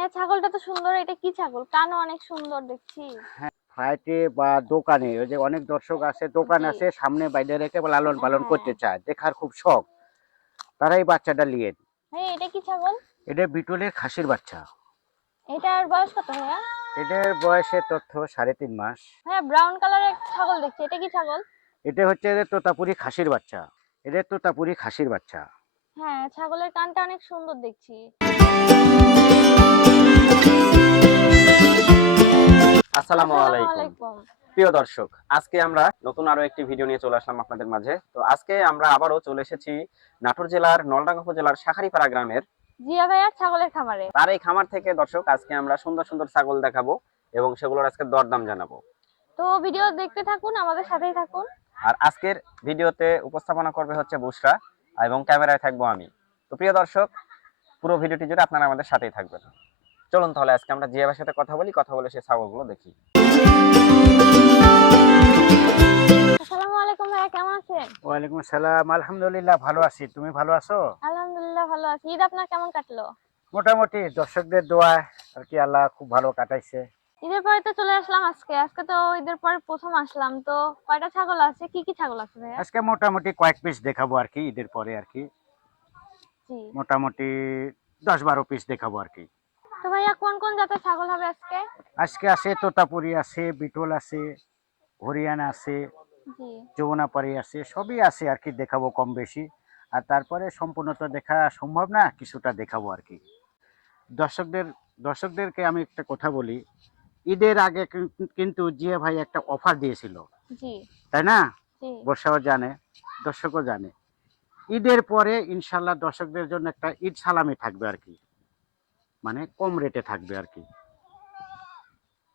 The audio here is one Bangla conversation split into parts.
হ্যাঁ, ছাগলটা তো সুন্দর। এটা কি ছাগল? কানও অনেক সুন্দর দেখছি। হ্যাঁ, ফ্লাইটে বা দোকানে ওই যে অনেক দর্শক আছে, দোকান জি। আছে, সামনে বাইরে রেখে লালন পালন হ্যাঁ। করতে চায়, দেখার খুব শখ, তারা এই বাচ্চাটা লিয়েন। হ্যাঁ, এটা কি ছাগল? এটা বিটলের খাসির বাচ্চা। এটার বয়স কত ভাইয়া? এটার বয়সের তথ্য 3.5 মাস। হ্যাঁ, ব্রাউন কালারের একটা ছাগল দেখছি। এটা কি ছাগল? এটা হচ্ছে যে তোতাপুরি খাসির বাচ্চা। এটা তোতাপুরি খাসির বাচ্চা। হ্যাঁ, ছাগলের কানটা অনেক সুন্দর দেখছি। আসসালামু আসসালামু আলাইকুম আলাইকুম। প্রিয় দর্শক, আজকে আমরা নতুন আরো একটি ভিডিও নিয়ে চলে আসলাম আপনাদের মাঝে। তো আজকে আমরা আবারও চলে এসেছি নাটোর জেলার নলডাঙ্গা উপজেলার শাখারীপাড়া গ্রামের জিয়া ভাইয়ার ছাগলের খামারে। তার এই খামার থেকে দর্শক আজকে আমরা সুন্দর সুন্দর ছাগল দেখাবো এবং সেগুলোর আজকে দরদাম জানাবো। তো ভিডিও দেখতে থাকুন, আমাদের সাথেই থাকুন। আর আজকের ভিডিওতে উপস্থাপনা করবে হচ্ছে বুশরা এবং ক্যামেরায় থাকবো আমি। তো প্রিয় দর্শক, পুরো ভিডিওটি জুড়ে আপনারা আমাদের সাথেই থাকবেন। চলুন তাহলে আজকে আমরা জিয়া ভাইয়ের সাথে কথা বলি, কথা বলে সেই ছাগলগুলো দেখি। আসসালামু আলাইকুম ভাইয়া, কেমন আছেন? ওয়ালাইকুম আসসালাম, আলহামদুলিল্লাহ ভালো আছি। তুমি ভালো আছো? আলহামদুলিল্লাহ ভালো আছি। ঈদ আপনার কেমন কাটলো? মোটামুটি দর্শকদের দোয়ায় আর কি, আল্লাহ খুব ভালো কাটাইছে। ঈদের পরে তো চলে আসলাম আজকে। আজকে তো ঈদের পরে প্রথম আসলাম। তো কয়টা ছাগল আছে? কি কি ছাগল আছে ভাইয়া? আজকে মোটামুটি কয়েক পিস দেখাবো আর কি, ঈদের পরে আর কি। জি। মোটামুটি 10-12 পিস দেখাবো আর কি। তো ভাইয়া কোন কোন জাতের ছাগল হবে আজকে? আজকে আছে তোতাপুরি আছে, বিটল আছে, হরিয়ানা আছে, জি। যমুনাপাড়ি আছে, সবই আছে আর কি, দেখাবো কম বেশি। আর তারপরে সম্পূর্ণ তো দেখা সম্ভব না, কিছুটা দেখাবো আর কি। দর্শকদের দর্শকদেরকে আমি একটা কথা বলি, ঈদের আগে কিন্তু জিয়া ভাই একটা অফার দিয়েছিল, জি। তাই না? জি। বর্ষাও জানে, দর্শকও জানে। ঈদের পরে ইনশাল্লাহ দর্শকদের জন্য একটা ঈদ সালামি থাকবে আর কি, মানে কম রেটে থাকবে আর কি।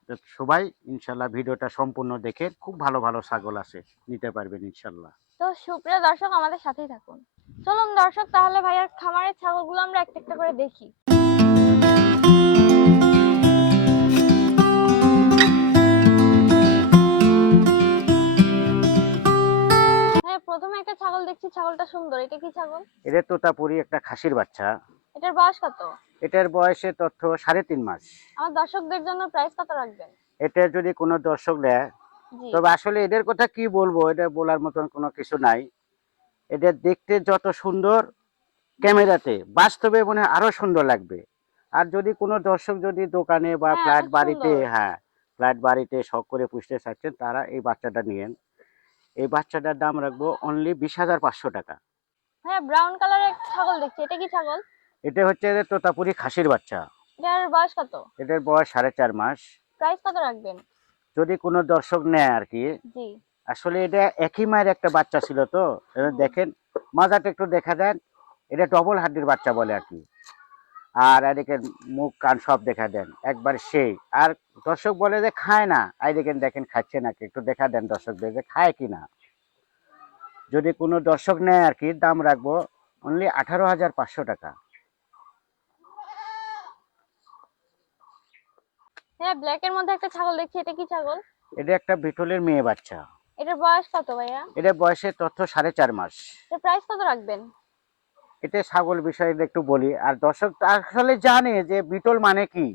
তো সবাই ইনশাল্লাহ ভিডিওটা সম্পূর্ণ দেখে খুব ভালো ভালো ছাগল আছে, নিতে পারবেন ইনশাল্লাহ। তো সুপ্রিয় দর্শক, আমাদের সাথেই থাকুন। চলুন দর্শক, তাহলে ভাইয়ার খামারের ছাগলগুলো আমরা একটা একটা করে দেখি। হ্যাঁ, প্রথমে একটা ছাগল দেখছি। ছাগলটা সুন্দর। এটা কি ছাগল? এটা তোতাপুরি একটা খাসির বাচ্চা। এটার বয়স কত? এটার বয়সের তথ্য 3.5 মাস। আমার দর্শকদের জন্য প্রাইস কত রাখবেন? এটা যদি কোনো দর্শক নেয়, জি। তবে আসলে এদের কথা কি বলবো, এটা বলার মতন কোনো কিছু নাই। এটা দেখতে যত সুন্দর ক্যামেরাতে, বাস্তবে মনে হয় আরো সুন্দর লাগবে। আর যদি কোনো দর্শক যদি দোকানে বা হ্যাঁ, ফ্ল্যাট অনেক বাড়িতে, সুন্দর। হ্যাঁ, ফ্ল্যাট বাড়িতে শখ করে পুষতে চাচ্ছেন, তারা এই বাচ্চাটা নিয়েন। এই বাচ্চাটার দাম রাখবো অনলি 20,500 টাকা। হ্যাঁ, ব্রাউন কালারের একটা ছাগল দেখছি। এটা কি ছাগল? এটা হচ্ছে যে তোতাপুরি খাসির বাচ্চা। এটার বয়স কত? এটার বয়স 4.5 মাস। প্রাইস কত রাখবেন? যদি কোনো দর্শক নেয় আর কি, জি। আসলে এটা একই মায়ের একটা বাচ্চা ছিল তো, এবার হুম। দেখেন মাজাটা একটু দেখা দেন। এটা ডবল হাড্ডির বাচ্চা বলে আর কি। আর এদিকে মুখ কান সব দেখা দেন একবার সেই। আর দর্শক বলে যে খায় না, এদিকে দেখেন খাচ্ছে নাকি, একটু দেখা দেন দর্শকদের যে খায় কিনা। যদি কোনো দর্শক নেয় আর কি, দাম রাখবো অনলি 18,500 টাকা। হ্যাঁ, ব্ল্যাক এর মধ্যে একটা ছাগল দেখছি। এটা কি ছাগল? এটা একটা বিটলের মেয়ে বাচ্চা। এটার বয়স কত ভাইয়া? এটা বয়সের তথ্য 4.5 মাস। এটার প্রাইস কত রাখবেন? এটা ছাগল বিষয়ে একটু বলি, আর দর্শক আসলে জানে যে বিটল মানে কি,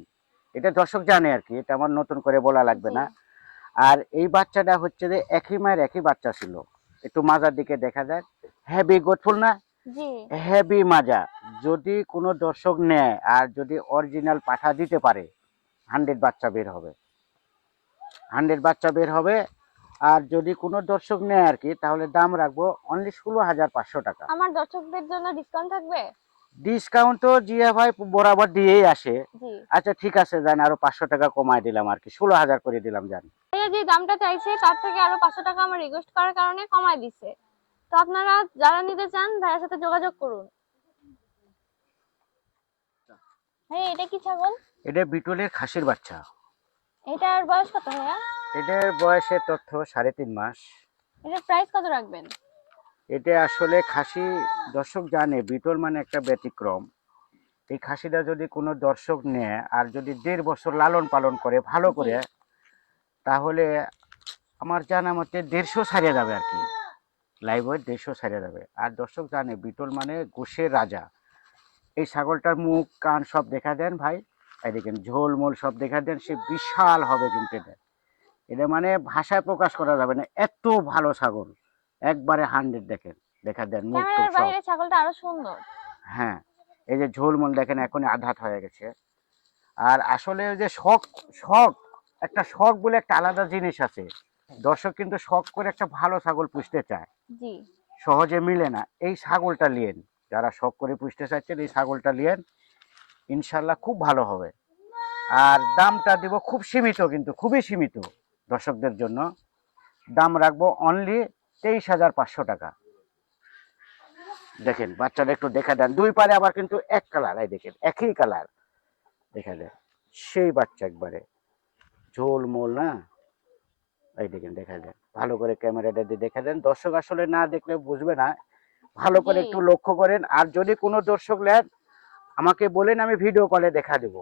এটা দর্শক জানে আর কি, এটা আমার নতুন করে বলা লাগবে জি। না। আর এই বাচ্চাটা হচ্ছে যে একই মায়ের একই বাচ্চা ছিল। একটু মাজার দিকে দেখা যায়, হেভি গোটফুল না, জি। হেভি মাজা। যদি কোনো দর্শক নেয় আর যদি অরিজিনাল পাঠা দিতে পারে, 100 বাচ্চা বের হবে, 100 বাচ্চা বের হবে। আর যদি কোনো দর্শক নেয় আর কি, তাহলে দাম রাখবো অনলি 16,500 টাকা। আমার দর্শকদের জন্য ডিসকাউন্ট থাকবে? ডিসকাউন্ট তো জিয়া ভাই বরাবর দিয়েই আসে। জি। আচ্ছা ঠিক আছে, যান আরো 500 টাকা কমায় দিলাম আর কি, 16,000 করে দিলাম, যান। ভাইয়া যে দামটা চাইছে তার থেকে আরো 500 টাকা আমার রিকোয়েস্ট করার কারণে কমায় দিছে। তো আপনারা যারা নিতে চান ভাইয়ার সাথে যোগাযোগ করুন। ভাইয়া এটা কি ছাগল? এটা বিটলের খাসির বাচ্চা। এটার বয়স কত ভাইয়া? এটার বয়সের তথ্য 3.5 মাস। এটার প্রাইস কত রাখবেন? এটা আসলে খাসি, দর্শক জানে বিটল মানে একটা ব্যতিক্রম। এই খাসিটা যদি কোনো দর্শক নেয় আর যদি 1.5 বছর লালন পালন করে ভালো জি। করে, তাহলে আমার জানা মতে 150 ছাড়িয়ে যাবে আর কি, লাইভ ওয়েট 150 ছাড়িয়ে যাবে। আর দর্শক জানে বিটল মানে গোশের রাজা। এই ছাগলটার মুখ কান সব দেখা দেন ভাই, এই দেখেন ঝোল মোল সব দেখা দেন, সে বিশাল হবে কিন্তু এটা। এটা মানে ভাষায় প্রকাশ করা যাবে না, এত ভালো ছাগল, একবারে 100। দেখেন, দেখা দেন মুখ টুক ক্যামেরার সব। বাইরে ছাগলটা আরো সুন্দর। হ্যাঁ, এই যে ঝোল মোল দেখেন এখন আধাত হয়ে গেছে। আর আসলে ওই যে শখ, শখ একটা শখ বলে একটা আলাদা জিনিস আছে। দর্শক কিন্তু শখ করে একটা ভালো ছাগল পুষতে চায়, জি সহজে মিলে না। এই ছাগলটা লিয়েন, যারা শখ করে পুষতে চাচ্ছেন এই ছাগলটা লিয়েন, ইনশাল্লাহ খুব ভালো হবে। আর দামটা দিব খুব সীমিত, কিন্তু খুবই সীমিত দর্শকদের জন্য। দাম রাখবো অনলি 23,500 টাকা। দেখেন বাচ্চাটা একটু দেখা দেন, দুই পারে আবার কিন্তু এক কালার, এই দেখেন একই কালার, দেখা দেন সেই বাচ্চা একবারে ঝোল মোল না। এই দেখেন দেখা দেন, ভালো করে ক্যামেরাটা দিয়ে দেখা দেন, দর্শক আসলে না দেখলে বুঝবে না, ভালো করে জি একটু লক্ষ্য করেন। আর যদি কোনো দর্শক নেন আমাকে বলেন, আমি ভিডিও কলে দেখা দেব।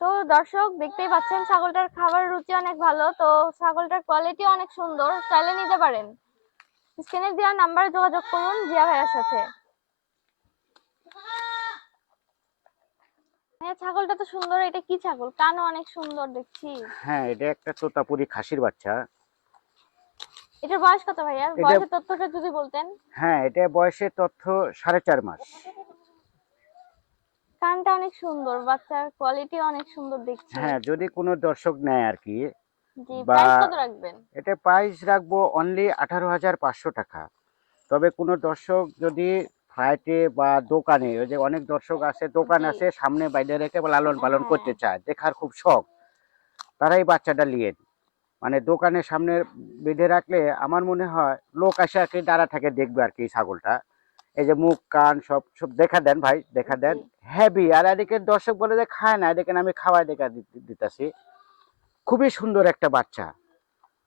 তো দর্শক দেখতেই পাচ্ছেন ছাগলটার খাবার রুচি অনেক ভালো, তো ছাগলটার কোয়ালিটি অনেক সুন্দর, চাইলে নিতে পারেন। স্ক্রিনে দেওয়া নাম্বারে যোগাযোগ করুন জিয়া ভাইয়ের সাথে। হ্যাঁ ছাগলটা তো সুন্দর, এটা কি ছাগল? কানও অনেক সুন্দর দেখছি। হ্যাঁ, এটা একটা তোতাপুরি খাসির বাচ্চা। এটার বয়স কত ভাইয়া? এটা, বয়সের তথ্যটা যদি বলতেন। হ্যাঁ এটা বয়সের তথ্য 4.5 মাস। কানটা অনেক সুন্দর, বাচ্চার কোয়ালিটি অনেক সুন্দর দেখছি। হ্যাঁ, যদি কোনো দর্শক নেয় আর কি, জি বা প্রাইস কত রাখবেন? এটা প্রাইস রাখবো অনলি 18,500 টাকা। তবে কোনো দর্শক যদি ফ্লাইটে বা দোকানে, ওই যে অনেক দর্শক আছে দোকান জি আছে সামনে বাইরে রেখে লালন পালন হ্যাঁ করতে চায়, দেখার খুব শখ, তারা এই বাচ্চাটা লিয়েন। মানে দোকানের সামনে বেঁধে রাখলে আমার মনে হয় লোক আসে আর কি দাঁড়া থাকে দেখবে আর কি এই ছাগলটা। এই যে মুখ কান সব সব দেখা দেন ভাই, দেখা দেন জি হেভি। আর এদিকে দর্শক বলে যে খায় না, এদিকে আমি খাওয়াই দেখা দিতেছি। খুবই সুন্দর একটা বাচ্চা,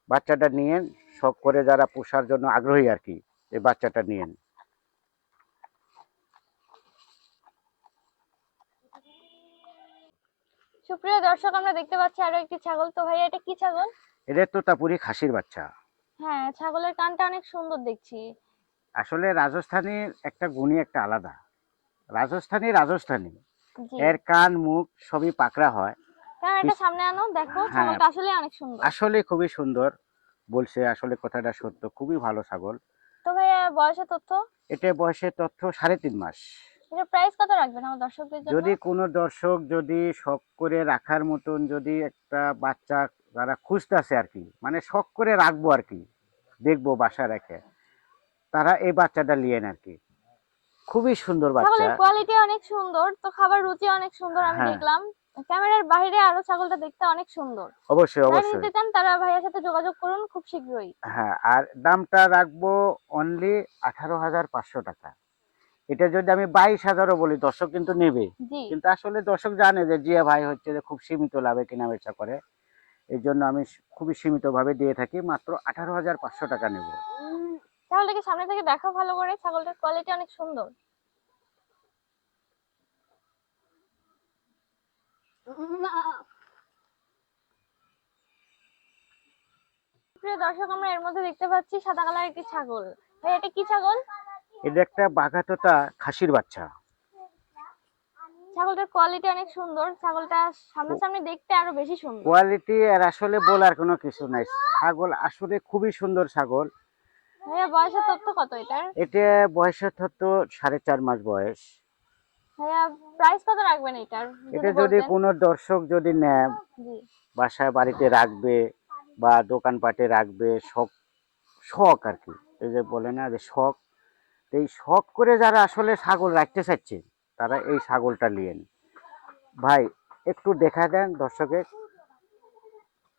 বাচ্চাটা নিয়েন, শখ করে যারা পোষার জন্য আগ্রহী আর কি, এই বাচ্চাটা নিয়েন। সুপ্রিয় দর্শক আমরা দেখতে পাচ্ছি আরো একটি ছাগল। তো ভাইয়া এটা কি ছাগল? এটা তোতাপুরি খাসির বাচ্চা। হ্যাঁ ছাগলের কানটা অনেক সুন্দর দেখছি। আসলে রাজস্থানীর একটা গুণই একটা আলাদা, রাজস্থানী রাজস্থানী, জি এর কান মুখ সবই পাকড়া হয়। ক্যামেরাটা সামনে আনো, দেখো হ্যাঁ, ছাগলটা আসলে অনেক সুন্দর। আসলে খুবই সুন্দর বলছে, আসলে কথাটা সত্য, খুবই ভালো ছাগল। তো ভাইয়া বয়সের তথ্য? এটা বয়সের তথ্য 3.5 মাস। এটা প্রাইস কত রাখবেন আমার দর্শকদের জন্য? যদি কোনো দর্শক যদি শখ করে রাখার মতন যদি একটা বাচ্চা যারা খুঁজতেছে আর কি, মানে শখ করে রাখবো আর কি, দেখবো বাসা রেখে, তারা এই বাচ্চাটা লিয়েন আর কি। খুবই সুন্দর বাচ্চা। ছাগলের কোয়ালিটি অনেক সুন্দর, তো খাবার রুচি অনেক সুন্দর আমি হ্যাঁ, দেখলাম। ক্যামেরার বাইরে আরো ছাগলটা দেখতে অনেক সুন্দর। অবশ্যই যারা অবশ্যই। নিতে চান তারা ভাইয়ার সাথে যোগাযোগ করুন খুব শীঘ্রই। হ্যাঁ, আর দামটা রাখবো অনলি 18,500 টাকা। এটা যদি আমি 22,000ও বলি দর্শক কিন্তু নেবে, জি কিন্তু আসলে দর্শক জানে যে জিয়া ভাই হচ্ছে যে খুব সীমিত লাভে কেনা বেচা করে, এই জন্য আমি খুবই সীমিত ভাবে দিয়ে থাকি, মাত্র 18,500 টাকা নেব। ছাগলটাকে সামনে থেকে দেখো ভালো করে, ছাগলটার কোয়ালিটি অনেক সুন্দর। প্রিয় দর্শক আমরা এর মধ্যে দেখতে পাচ্ছি সাদা কালার একটি ছাগল। ভাই এটা কি ছাগল? এটা একটা বাঘাতোতা খাসির বাচ্চা। ছাগলটার কোয়ালিটি অনেক সুন্দর, ছাগলটা সামনাসামনি দেখতে আরো বেশি সুন্দর। কোয়ালিটি আর আসলে বলার কোনো কিছু নাই, ছাগল আসলে খুবই সুন্দর ছাগল। ভাইয়া বয়সের তথ্য কত এটার? এটা বয়সের তো 4.5 মাস বয়স। ভাইয়া প্রাইস কত রাখবেন এটার এটা যদি যদি বলতেন? কোনো দর্শক যদি নেয়, জি বাসায় বাড়িতে রাখবে বা দোকানপাটে রাখবে, শখ শখ আর কি, এই যে বলে না যে শখ, এই শখ করে যারা আসলে ছাগল রাখতে চাচ্ছে তারা এই ছাগলটা নিয়েন। ভাই একটু দেখা দেন দর্শকের,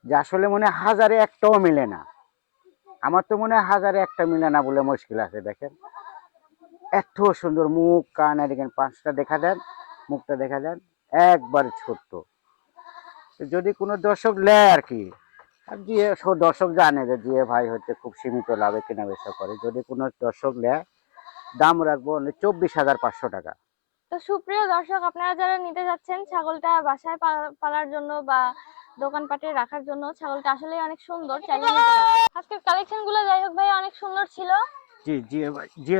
যে আসলে মনে হয় হাজারে একটাও মিলে না, আমার তো মনে হয় হাজারে একটা মিলে না বলে মুশকিল আছে। দেখেন এত সুন্দর মুখ কান, দেখেন পাঁচটা দেখা দেন, মুখটা দেখা দেন, একবার ছোট্ট। যদি কোনো দর্শক নেয় আর কি, আর যে দর্শক জানে যে জিএ ভাই হচ্ছে খুব সীমিত লাভে কেনা বেচা করে, যদি কোনো দর্শক নেয় দাম রাখবো 24,500 টাকা। তো সুপ্রিয় দর্শক আপনারা যারা নিতে যাচ্ছেন ছাগলটা বাসায় পালার জন্য বা দোকানপাটে রাখার জন্য, ছাগলটা আসলে অনেক সুন্দর, চাইলে নিতে পারেন। আজকের কালেকশন গুলো যাই হোক ভাই অনেক সুন্দর ছিল। জি জি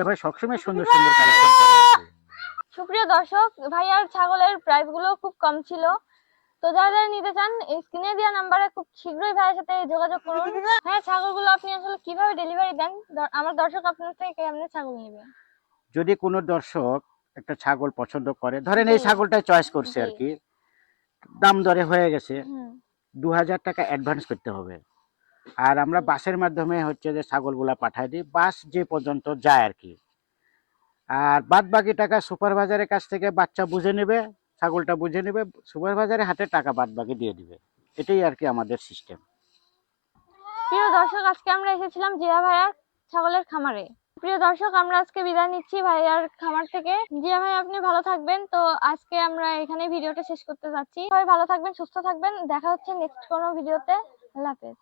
ভাই সবসময় সুন্দর সুন্দর কালেকশন করে আর কি। সুপ্রিয় দর্শক, ভাইয়ার ছাগলের প্রাইস গুলো খুব কম ছিল। তো যারা যারা নিতে চান স্ক্রিনে দেওয়া নাম্বারে খুব শীঘ্রই ভাইয়ের সাথে যোগাযোগ করুন। হ্যাঁ, ছাগলগুলো আপনি আসলে কিভাবে ডেলিভারি দেন? আমার দর্শক আপনার থেকে কেমনে ছাগল নেবে? যদি কোনো দর্শক একটা ছাগল পছন্দ করে, ধরেন এই জি, ছাগলটাই চয়েস করছে জি। আর কি, দাম দরে হয়ে গেছে, হুম। 2000 টাকা অ্যাডভান্স করতে হবে। আর আমরা বাসের মাধ্যমে হচ্ছে যে ছাগলগুলা পাঠাই দিই, বাস যে পর্যন্ত যায় আর কি। আর বাদ বাকি টাকা সুপারভাইজারের কাছ থেকে বাচ্চা বুঝে নেবে, ছাগলটা বুঝে নেবে, সুপারভাইজারের হাতে টাকা বাদ বাকি দিয়ে দিবে। এটাই আর কি আমাদের সিস্টেম। প্রিয় দর্শক, আজকে আমরা এসেছিলাম জিয়া ভাইয়ার ছাগলের খামারে। প্রিয় দর্শক, আমরা আজকে বিদায় নিচ্ছি ভাইয়ার খামার থেকে। জিয়া ভাই, আপনি ভালো থাকবেন। তো আজকে আমরা এখানে ভিডিওটা শেষ করতে যাচ্ছি। সবাই ভালো থাকবেন, সুস্থ থাকবেন। দেখা হচ্ছে নেক্সট কোনো ভিডিওতে। আল্লাহ হাফেজ।